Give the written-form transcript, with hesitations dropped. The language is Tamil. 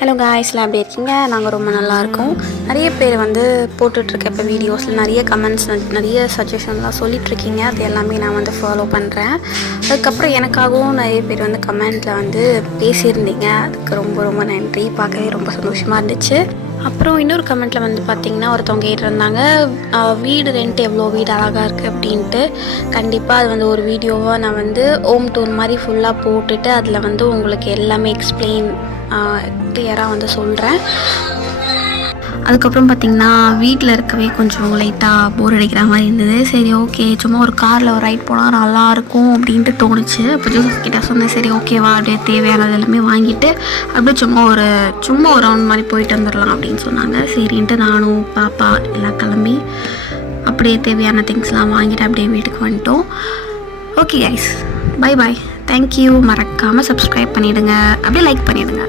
ஹலோ காய்ஸ்லாம் எப்படி இருக்கீங்க? நாங்கள் ரொம்ப நல்லாயிருக்கோம். நிறைய பேர் வந்து போட்டுட்ருக்க இப்போ வீடியோஸில் நிறைய கமெண்ட்ஸ் நிறைய சஜஷன்லாம் சொல்லிகிட்ருக்கீங்க. அது எல்லாமே நான் வந்து ஃபாலோ பண்ணுறேன். அதுக்கப்புறம் எனக்காகவும் நிறைய பேர் வந்து கமெண்ட்டில் வந்து பேசியிருந்தீங்க. அதுக்கு ரொம்ப ரொம்ப நன்றி. பார்க்கவே ரொம்ப சந்தோஷமாக இருந்துச்சு. அப்புறம் இன்னொரு கமெண்ட்டில் வந்து பார்த்திங்கன்னா ஒருத்தவங்க கேட்டிருந்தாங்க, வீடு ரெண்ட் எவ்வளோ, வீடு அழகாக இருக்குது அப்படின்ட்டு. கண்டிப்பாக அது வந்து ஒரு வீடியோவாக நான் வந்து ஹோம் டூர் மாதிரி ஃபுல்லாக போட்டுட்டு அதில் வந்து உங்களுக்கு எல்லாமே எக்ஸ்பிளைன் கிளியராக வந்து சொல்கிறேன். அதுக்கப்புறம் பார்த்திங்கன்னா வீட்டில் இருக்கவே கொஞ்சம் லைட்டாக போர் அடிக்கிற மாதிரி இருந்தது. சரி ஓகே, சும்மா ஒரு காரில் ஒரு ரைட் போனால் நல்லாயிருக்கும் அப்படின்ட்டு தோணுச்சு. அப்போ ஜோசப் கிட்ட சொன்னேன், சரி ஓகேவா, அப்படியே தேவையானது எல்லாமே வாங்கிட்டு அப்படியே சும்மா ஒரு ரவுண்ட் மாதிரி போயிட்டு வந்துடலாம் அப்படின்னு சொன்னாங்க. சரின்ட்டு நானும் பாப்பா எல்லாம் கிளம்பி அப்படியே தேவையான திங்ஸ்லாம் வாங்கிட்டு அப்படியே வீட்டுக்கு வந்துட்டோம். Okay guys, bye bye, thank you. மறக்காமல் சப்ஸ்கிரைப் பண்ணிவிடுங்க, அப்படியே லைக் பண்ணிவிடுங்க.